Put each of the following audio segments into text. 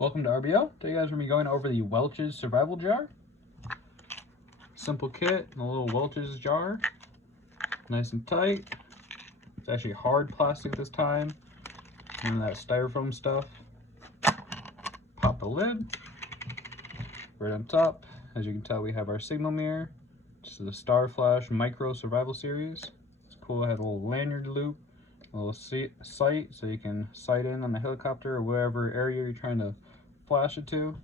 Welcome to RBO. Today guys, we're going to be going over the Welch's survival jar. Simple kit, a little Welch's jar. Nice and tight. It's actually hard plastic this time. None of that styrofoam stuff. Pop the lid. Right on top, as you can tell, we have our signal mirror. This is the Star Flash Micro Survival Series. It's cool. I had a little lanyard loop, a little sight, so you can sight in on the helicopter or wherever area you're trying to flash it to.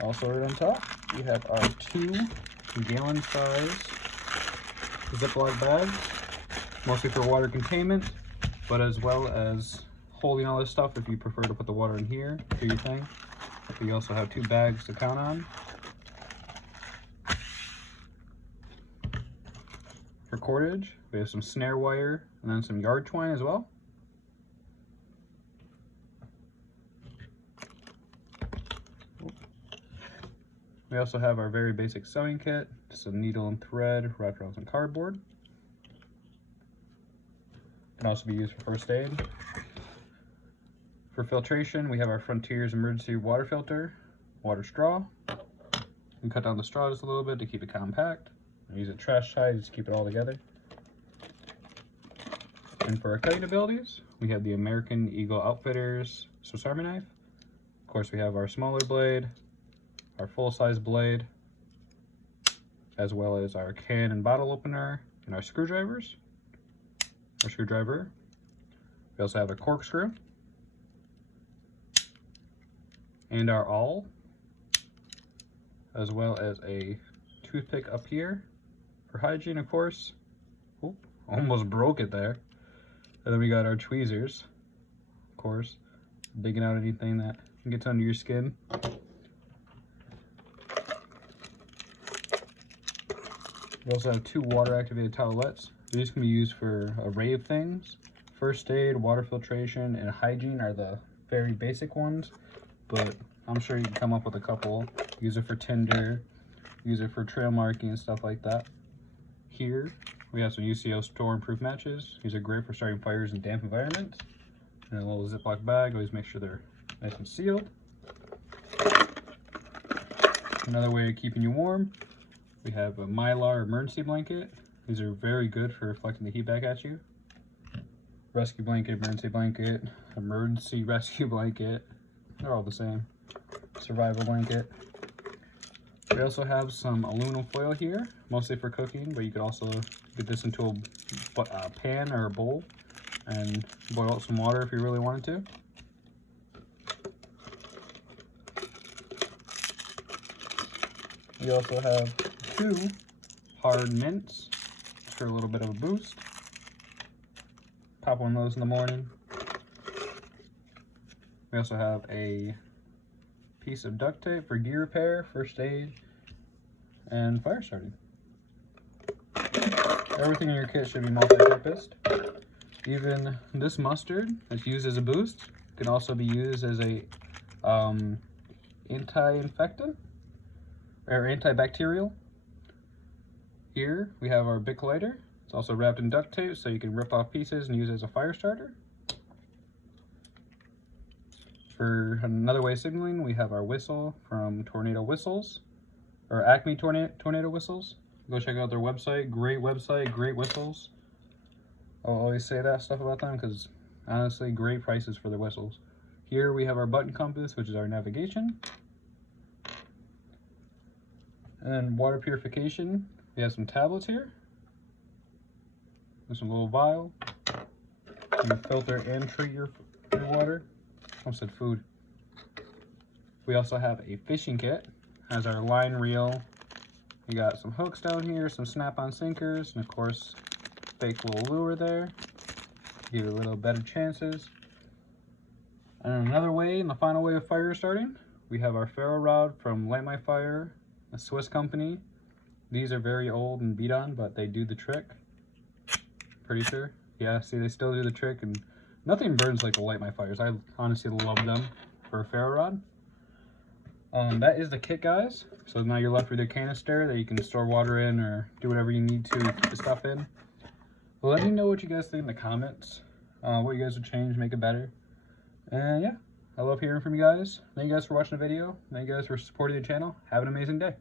Also right on top, we have our 2-gallon size Ziploc bags, mostly for water containment, but as well as holding all this stuff if you prefer to put the water in here, do your thing. We also have 2 bags to count on. For cordage, we have some snare wire and then some yard twine as well. We also have our very basic sewing kit, just a needle and thread wrapped around some cardboard. Can also be used for first aid. For filtration, we have our Frontiers emergency water filter, water straw. You can cut down the straw just a little bit to keep it compact. Use a trash tie just to keep it all together. And for our cutting abilities, we have the American Eagle Outfitters Swiss Army knife. Of course, we have our smaller blade, our full-size blade, as well as our can and bottle opener and our screwdrivers. Our screwdriver. We also have a corkscrew and our awl, as well as a toothpick up here for hygiene, of course. Oop, almost broke it there. And then we got our tweezers, of course, digging out anything that gets under your skin. We also have 2 water-activated towelettes. These can be used for an array of things. First aid, water filtration, and hygiene are the very basic ones, but I'm sure you can come up with a couple. Use it for tinder, use it for trail marking and stuff like that. Here, we have some UCO storm-proof matches. These are great for starting fires in damp environments. And a little Ziploc bag, always make sure they're nice and sealed. Another way of keeping you warm, we have a Mylar emergency blanket. These are very good for reflecting the heat back at you. Rescue blanket, emergency rescue blanket. They're all the same. Survival blanket. We also have some aluminum foil here, mostly for cooking, but you could also get this into a pan or a bowl and boil out some water if you really wanted to. We also have 2 hard mints for a little bit of a boost. Pop one of those in the morning. We also have a piece of duct tape for gear repair, first aid, and fire starting. Everything in your kit should be multi-purposed. Even this mustard that's used as a boost can also be used as a anti-infectant or antibacterial. Here we have our Bic lighter. It's also wrapped in duct tape so you can rip off pieces and use it as a fire starter. For another way of signaling, we have our whistle from Tornado Whistles, or Acme Tornado Whistles. Go check out their website, great whistles. I'll always say that stuff about them because honestly, great prices for their whistles. Here we have our button compass, which is our navigation. And water purification, we have some tablets here. There's a little vial. You can filter and treat your water. I said food. We also have a fishing kit. Has our line reel. We got some hooks down here, some snap-on sinkers, and of course, fake little lure there. Give you a little better chances. And another way, and the final way of fire starting, we have our ferro rod from Light My Fire, a Swiss company. These are very old and beat on, but they do the trick. Pretty sure. Yeah, see, they still do the trick, and nothing burns like the Light My Fires. I honestly love them for a ferro rod. That is the kit, guys. So now you're left with a canister that you can store water in or do whatever you need to keep the stuff in. Well, let me know what you guys think in the comments. What you guys would change, make it better. And yeah, I love hearing from you guys. Thank you guys for watching the video. Thank you guys for supporting the channel. Have an amazing day.